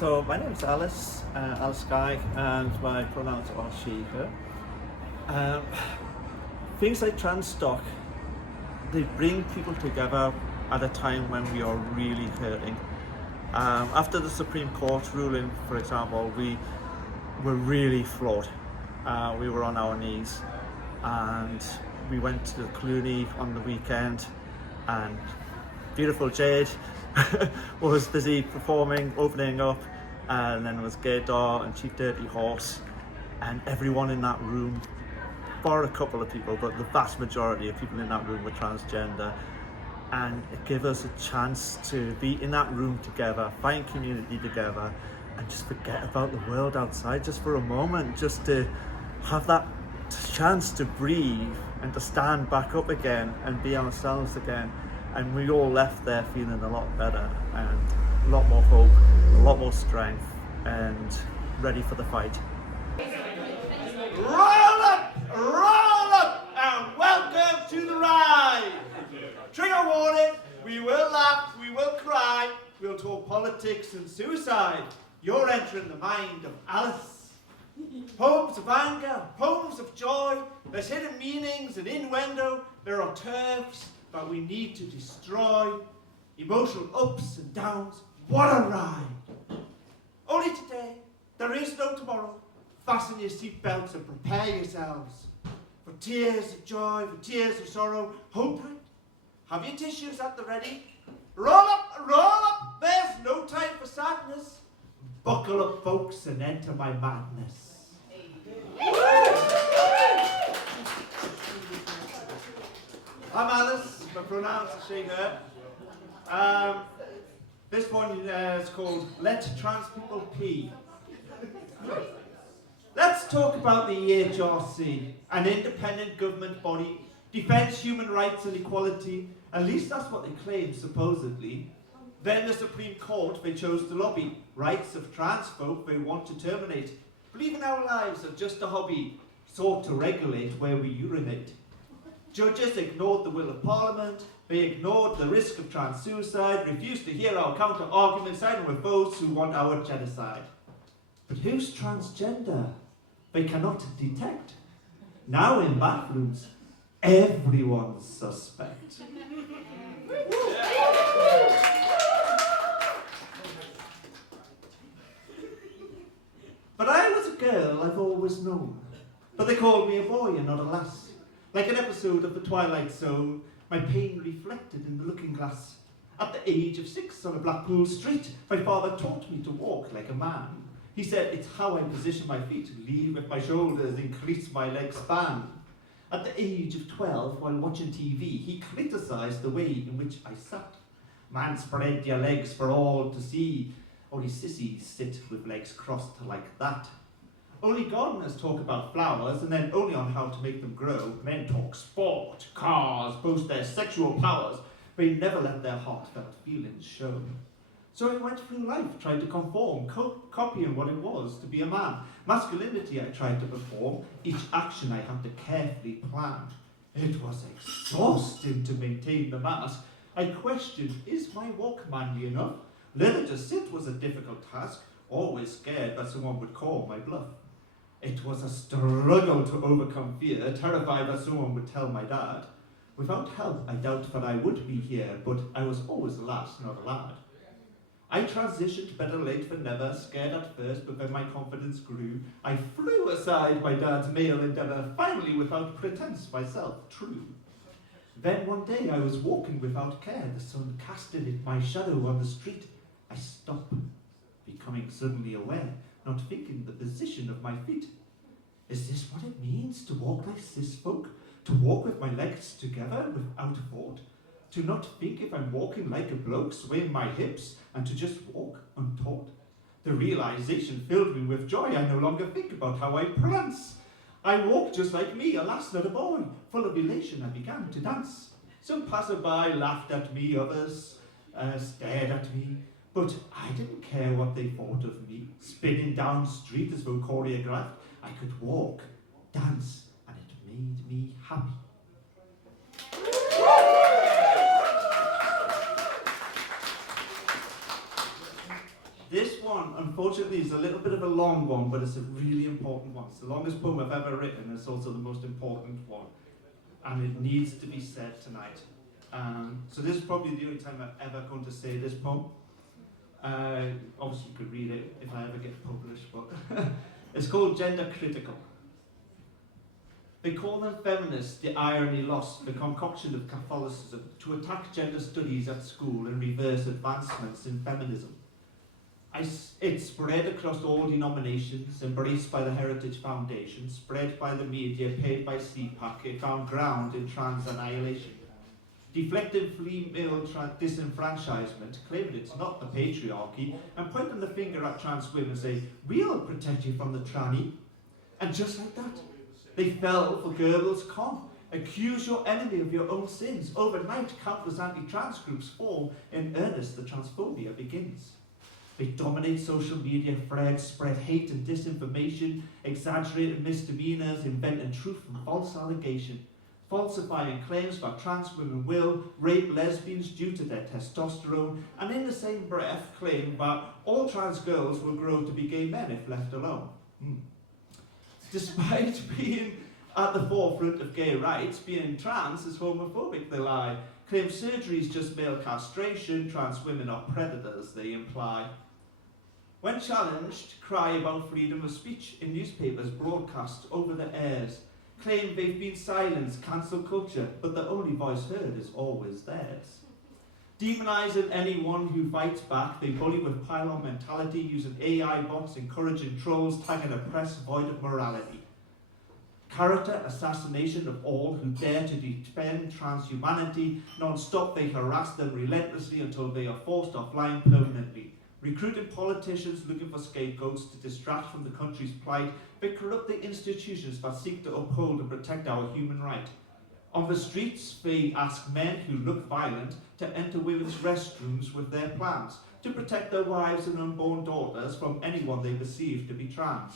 So my name is Alice, Alice Skye, and my pronouns are she, her. Um, Things like Transtock, they bring people together at a time when we are really hurting. After the Supreme Court ruling, for example, we were really flawed. We were on our knees, and we went to the Clooney on the weekend, and beautiful Jade was busy performing, opening up, and then it was Gaydar and Chief Dirty Horse, and everyone in that room, for a couple of people, but the vast majority of people in that room were transgender, and it gave us a chance to be in that room together, find community together, and just forget about the world outside just for a moment, just to have that chance to breathe and to stand back up again and be ourselves again. And we all left there feeling a lot better and a lot more hope, a lot more strength, and ready for the fight. Roll up, and welcome to the ride. Trigger warning, we will laugh, we will cry, we'll talk politics and suicide. You're entering the mind of Alice. Poems of anger, poems of joy, there's hidden meanings and innuendo, there are turfs that we need to destroy. Emotional ups and downs, what a ride. Only today, there is no tomorrow. Fasten your seatbelts and prepare yourselves for tears of joy, for tears of sorrow. Hold tight. Have your tissues at the ready. Roll up, there's no time for sadness. Buckle up, folks, and enter my madness. I'm Alice, my pronouns are she, her. This one is called Let Trans People Pee. Let's talk about the EHRC, an independent government body, defends human rights and equality. At least that's what they claim, supposedly. Then the Supreme Court, they chose to lobby. Rights of trans folk they want to terminate. Believing our lives are just a hobby, sought to regulate where we urinate. Judges ignored the will of Parliament, they ignored the risk of trans suicide, refused to hear our counter-arguments, siding with those who want our genocide. But who's transgender? They cannot detect. Now in bathrooms, everyone's suspect. But I was a girl I've always known. But they called me a boy and not a lass. Like an episode of The Twilight Zone, my pain reflected in the looking glass. At the age of 6 on a Blackpool street, my father taught me to walk like a man. He said it's how I position my feet, lead with my shoulders, increase my leg span. At the age of 12, while watching TV, he criticised the way in which I sat. Man, spread your legs for all to see. Only sissies sit with legs crossed like that. Only gardeners talk about flowers, and then only on how to make them grow. Men talk sport, cars, boast their sexual powers. They never let their heartfelt feelings show. So I went through life trying to conform, copying what it was to be a man. Masculinity I tried to perform, each action I had to carefully plan. It was exhausting to maintain the mask. I questioned, is my walk manly enough? Learning to sit was a difficult task, always scared that someone would call my bluff. It was a struggle to overcome fear, terrified that someone would tell my dad. Without help, I doubt that I would be here, but I was always a lass, not a lad. I transitioned better late than never, scared at first, but then my confidence grew. I threw aside my dad's male endeavour, finally without pretense myself true. Then one day I was walking without care, the sun casting it my shadow on the street. I stopped, becoming suddenly aware, not thinking the position of my feet. Is this what it means to walk like cis folk? To walk with my legs together without thought? To not think if I'm walking like a bloke, swaying my hips, and to just walk untaught? The realization filled me with joy. I no longer think about how I prance. I walk just like me, alas, not a boy. Full of elation, I began to dance. Some passerby laughed at me, others stared at me. But I didn't care what they thought of me. Spinning down street as though choreographed, I could walk, dance, and it made me happy. This one, unfortunately, is a little bit of a long one, but it's a really important one. It's the longest poem I've ever written. It's also the most important one. And it needs to be said tonight. So this is probably the only time I'm ever going to say this poem. Obviously you could read it if I ever get published, but it's called Gender Critical. They call them feminists, the irony lost, the concoction of Catholicism, to attack gender studies at school and reverse advancements in feminism. It's spread across all denominations, embraced by the Heritage Foundation, spread by the media, paid by CPAC. It found ground in trans annihilation. Deflecting female disenfranchisement, claiming it's not the patriarchy, and pointing the finger at trans women, saying, "We'll protect you from the tranny." And just like that, they fell for Goebbels' con. Accuse your enemy of your own sins. Overnight, countless anti-trans groups form. In earnest, the transphobia begins. They dominate social media threads, spread hate and disinformation, exaggerated misdemeanors, inventing truth from false allegation, falsifying claims that trans women will rape lesbians due to their testosterone, and in the same breath claim that all trans girls will grow to be gay men if left alone. Despite being at the forefront of gay rights, being trans is homophobic, they lie. Claim surgery is just male castration, trans women are predators, they imply. When challenged, cry about freedom of speech in newspapers broadcast over the airs. Claim they've been silenced, cancel culture, but the only voice heard is always theirs. Demonising anyone who fights back, they bully with pylon mentality, using AI bots, encouraging trolls, tagging a press void of morality. Character assassination of all who dare to defend transhumanity. Non-stop they harass them relentlessly until they are forced offline permanently. Recruiting politicians looking for scapegoats to distract from the country's plight. They corrupt the institutions that seek to uphold and protect our human right. On the streets, they ask men who look violent to enter women's restrooms with their plans, to protect their wives and unborn daughters from anyone they perceive to be trans.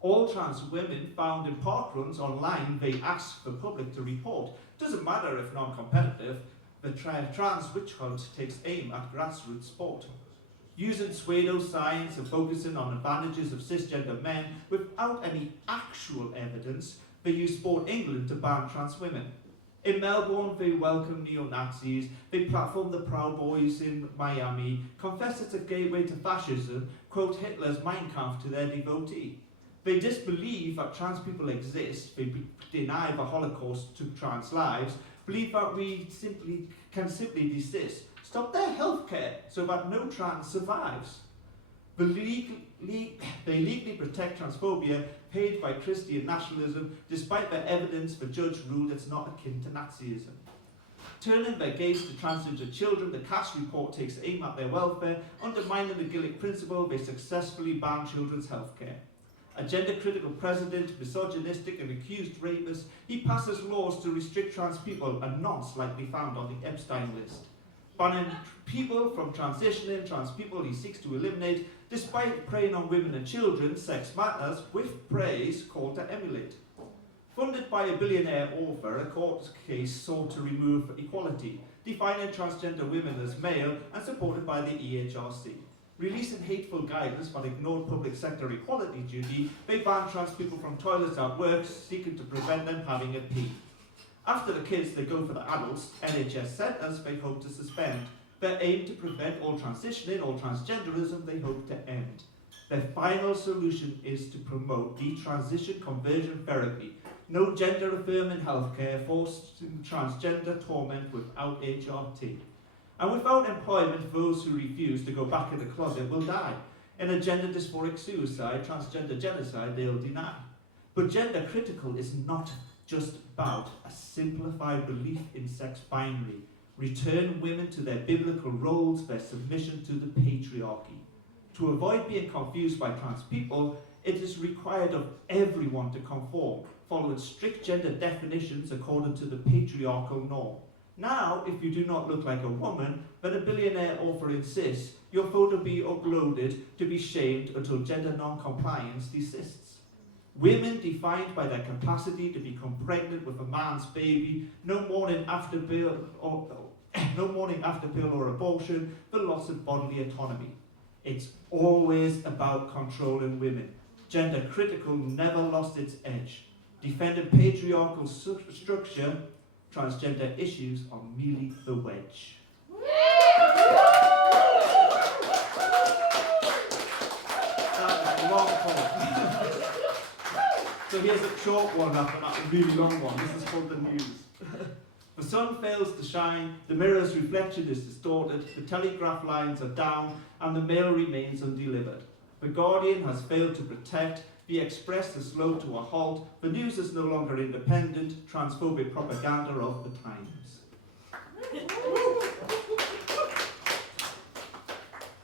All trans women found in parkruns online, they ask the public to report. Doesn't matter if non-competitive, the trans witch hunt takes aim at grassroots sport. Using pseudo-science and focusing on advantages of cisgender men without any actual evidence, they use Sport England to ban trans women. In Melbourne, they welcome neo-Nazis, they platform the Proud Boys in Miami, confess it's a gateway to fascism, quote Hitler's Mein Kampf to their devotee. They disbelieve that trans people exist, they deny the Holocaust to trans lives, believe that we can simply desist, stop their healthcare so that no trans survives. They legally protect transphobia paid by Christian nationalism, despite their evidence the judge ruled it's not akin to Nazism. Turning their gaze to transgender children, the Cass report takes aim at their welfare, undermining the Gillick principle, they successfully ban children's healthcare. A gender-critical president, misogynistic and accused rapist, he passes laws to restrict trans people, a nonce likely found on the Epstein list. Banning people from transitioning, trans people he seeks to eliminate, despite preying on women and children, sex matters, with praise called to emulate. Funded by a billionaire author, a court case sought to remove equality, defining transgender women as male and supported by the EHRC. Releasing hateful guidance but ignored public sector equality duty, they banned trans people from toilets at work, seeking to prevent them having a pee. After the kids, they go for the adults, NHS centres they hope to suspend. Their aim to prevent all transitioning, all transgenderism they hope to end. Their final solution is to promote detransition conversion therapy. No gender-affirming healthcare, forcing transgender torment without HRT. And without employment, those who refuse to go back in the closet will die. In a gender dysphoric suicide, transgender genocide, they'll deny. But gender critical is not just about a simplified belief in sex binary. Return women to their biblical roles, their submission to the patriarchy. To avoid being confused by trans people, it is required of everyone to conform, following strict gender definitions according to the patriarchal norm. Now, if you do not look like a woman, then a billionaire author insists your photo be uploaded to be shamed until gender non-compliance desists. Women defined by their capacity to become pregnant with a man's baby, no morning after pill or abortion, the loss of bodily autonomy. It's always about controlling women. Gender critical never lost its edge. Defending patriarchal structure, transgender issues are merely the wedge. That's a long poem. So here's a short one after that, a really long one. This is called The News. The sun fails to shine, the mirror's reflection is distorted, the telegraph lines are down, and the mail remains undelivered. The Guardian has failed to protect, the Express is slow to a halt, the news is no longer independent, transphobic propaganda of the times.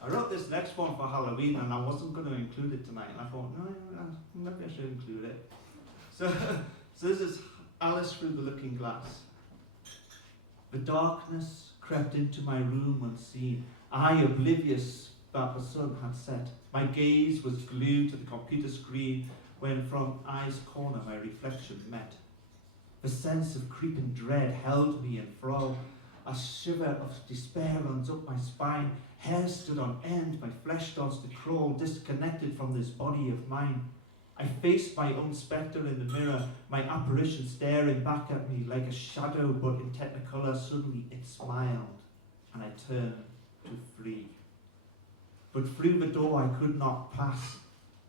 I wrote this next one for Halloween and I wasn't going to include it tonight, and I thought, no, maybe I should include it. So this is Alice Through the Looking Glass. The darkness crept into my room unseen, I oblivious that the sun had set. My gaze was glued to the computer screen when from eye's corner my reflection met. The sense of creeping dread held me in thrall. A shiver of despair runs up my spine. Hair stood on end, my flesh starts to crawl, disconnected from this body of mine. I faced my own spectre in the mirror, my apparition staring back at me like a shadow, but in technicolor suddenly it smiled, and I turned to flee. But through the door I could not pass,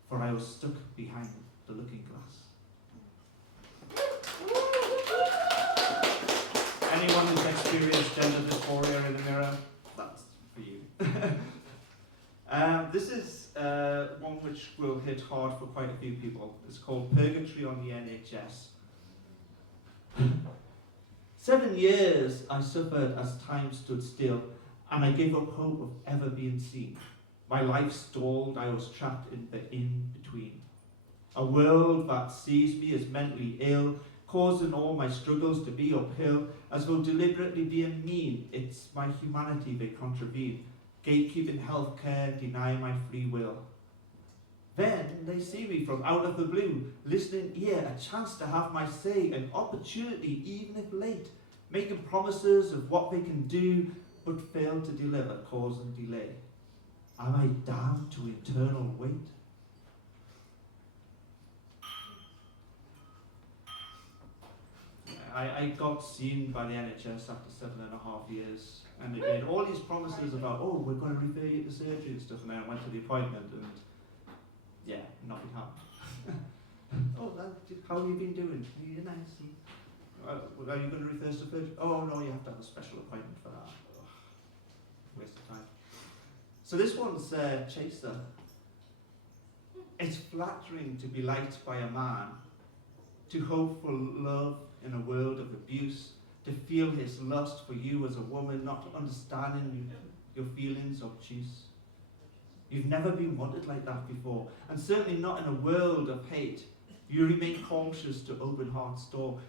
for I was stuck behind the looking glass. Anyone who's experienced gender dysphoria in the mirror, that's for you. This is one which will hit hard for quite a few people. It's called Purgatory on the NHS. 7 years I suffered as time stood still, and I gave up hope of ever being seen. My life stalled, I was trapped in the in-between. A world that sees me as mentally ill, causing all my struggles to be uphill, as though deliberately being mean, it's my humanity they contravene. Gatekeeping healthcare, deny my free will. Then they see me from out of the blue, listening ear, a chance to have my say, an opportunity even if late, making promises of what they can do, but fail to deliver, causing delay. Am I damned to eternal wait? I got seen by the NHS after 7.5 years, and they made all these promises about, oh, we're going to refer you to surgery and stuff, and then I went to the appointment, and yeah, nothing happened. Oh, how have you been doing? You're nice. Are you going to refer us to surgery? Oh, no, you have to have a special appointment for that. Ugh, waste of time. So this one's Chaser. It's flattering to be liked by a man, to hope for love in a world of abuse, to feel his lust for you as a woman, not understanding your feelings obtuse. You've never been wanted like that before, and certainly not in a world of hate. You remain cautious to open heart's door.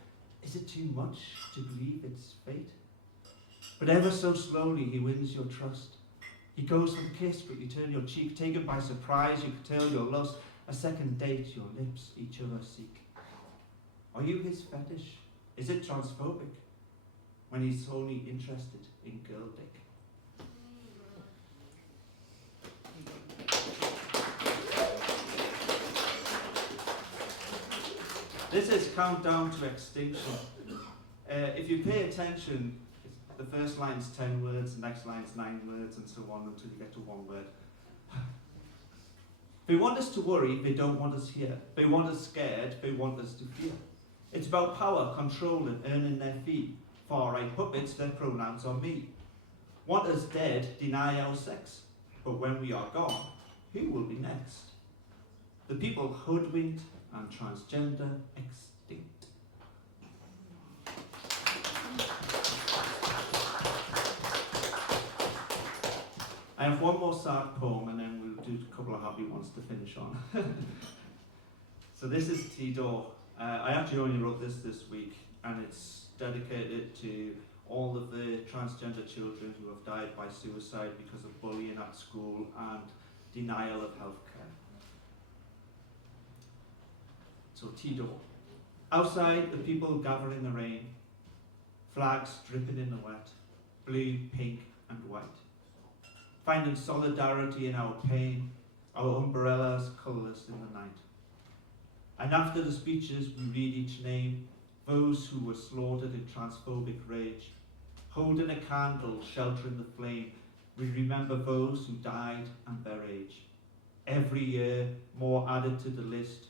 Is it too much to believe it's fate? But ever so slowly he wins your trust. He goes for the kiss, but you turn your cheek, taken by surprise, you curtail your lust. A second date, your lips each other seek. Are you his fetish? Is it transphobic when he's only interested in girl dick? This is Countdown to Extinction. If you pay attention, the first line's 10 words, the next line's 9 words, and so on until you get to one word. They want us to worry, they don't want us here. They want us scared, they want us to fear. It's about power, control, and earning their fee. Far-right puppets, their pronouns are me. Want us dead, deny our sex. But when we are gone, who will be next? The people hoodwinked and transgender extinct. I have one more sad poem and then we'll do a couple of happy ones to finish on. So this is T-Door. I actually only wrote this week, and it's dedicated to all of the transgender children who have died by suicide because of bullying at school and denial of healthcare. So T-Door. Outside, the people gather in the rain, flags dripping in the wet, blue, pink and white. finding solidarity in our pain, our umbrellas colourless in the night. And after the speeches, we read each name, those who were slaughtered in transphobic rage. Holding a candle, sheltering the flame, we remember those who died and their age. Every year, more added to the list,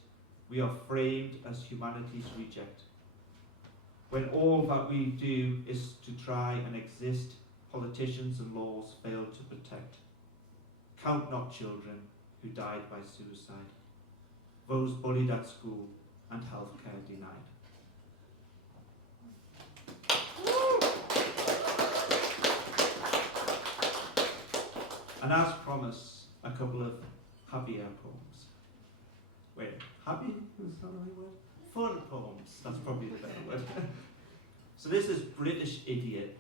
we are framed as humanity's reject. When all that we do is to try and exist, politicians and laws fail to protect. Count not children who died by suicide, those bullied at school and healthcare denied. And as promised, a couple of happier poems. Wait, happy? Is that the right word? Fun poems, that's probably the better word. So this is British Idiot.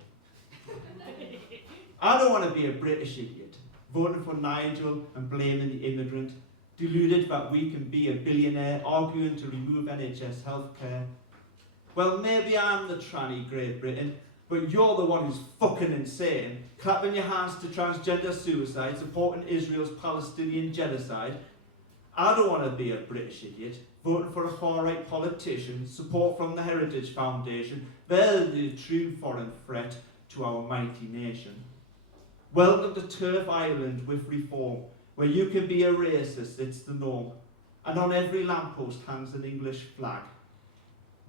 I don't want to be a British idiot, voting for Nigel and blaming the immigrant, deluded that we can be a billionaire, arguing to remove NHS healthcare. Well, maybe I'm the tranny Great Britain, but you're the one who's fucking insane, clapping your hands to transgender suicide, supporting Israel's Palestinian genocide. I don't want to be a British idiot, voting for a far-right politician, support from the Heritage Foundation. They're the true foreign threat to our mighty nation. Welcome to Turf Island with reform, where you can be a racist, it's the norm, and on every lamppost hangs an English flag.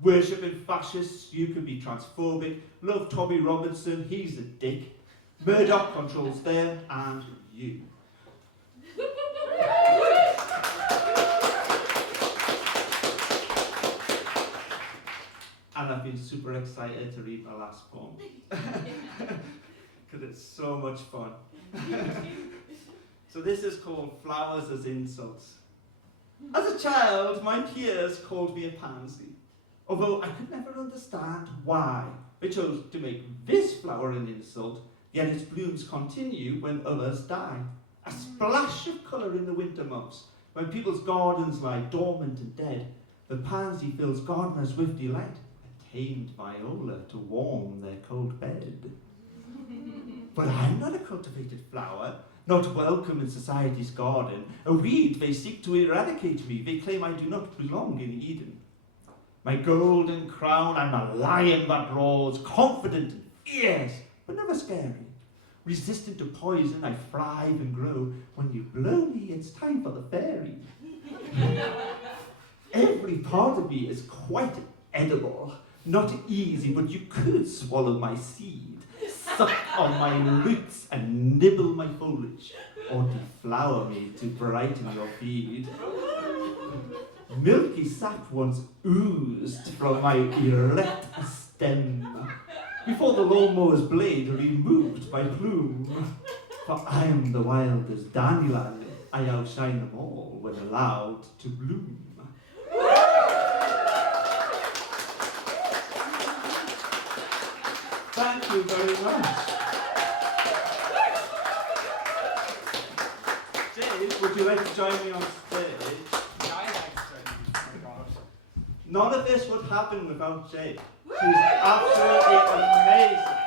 Worshipping fascists, you can be transphobic, love Tommy Robinson, he's a dick. Murdoch controls them and you. And I've been super excited to read my last poem. Because it's so much fun. So this is called Flowers as Insults. As a child, my peers called me a pansy, although I could never understand why they chose to make this flower an insult, yet its blooms continue when others die. A splash of colour in the winter months, when people's gardens lie dormant and dead. The pansy fills gardeners with delight, a tamed viola to warm their cold bed. But I'm not a cultivated flower, not welcome in society's garden. A weed, they seek to eradicate me, they claim I do not belong in Eden. My golden crown, I'm a lion that roars, confident and fierce, but never scary. Resistant to poison, I thrive and grow. When you blow me, it's time for the fairy. Every part of me is quite edible. Not easy, but you could swallow my seed, suck on my roots and nibble my foliage, or deflower me to brighten your feed. Milky sap once oozed from my erect stem, before the lawnmower's blade removed my plume. For I am the wildest dandelion, I outshine them all when allowed to bloom. Thank you very much. Jade, would you like to join me on stage? None of this would happen without Jade. She's absolutely amazing.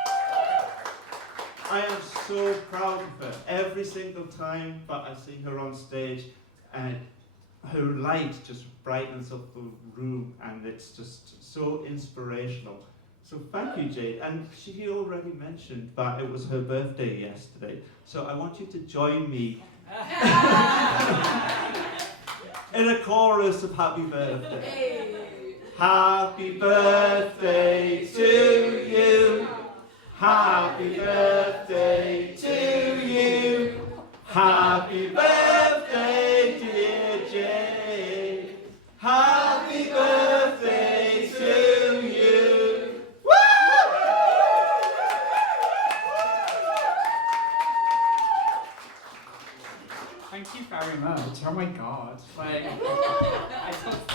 I am so proud of her. Every single time that I see her on stage, and her light just brightens up the room, and it's just so inspirational. So thank you, Jade. And she already mentioned that it was her birthday yesterday. So I want you to join me in a chorus of happy birthday. Happy birthday to you. Happy birthday to you. Happy birthday, dear Jade. Happy birthday to you. Woo! Thank you very much. Oh my god. Like,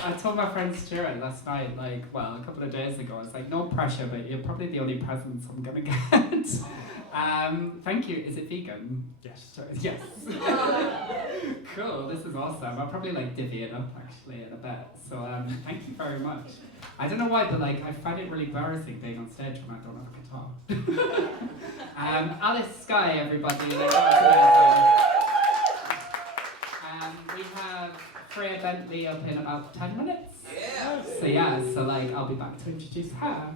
I told my friend Stuart last night, like, well, a couple of days ago, I was like, no pressure, but you're probably the only presents I'm gonna get. Thank you. Is it vegan? Yes. Sorry. Yes. Cool. This is awesome. I'll probably like divvy it up actually in a bit. So thank you very much. I don't know why, but like I find it really embarrassing being on stage when I don't have a guitar. Alice Skye, everybody. We have Freya Bentley up in about 10 minutes. Yeah. So yeah, so like I'll be back to introduce her.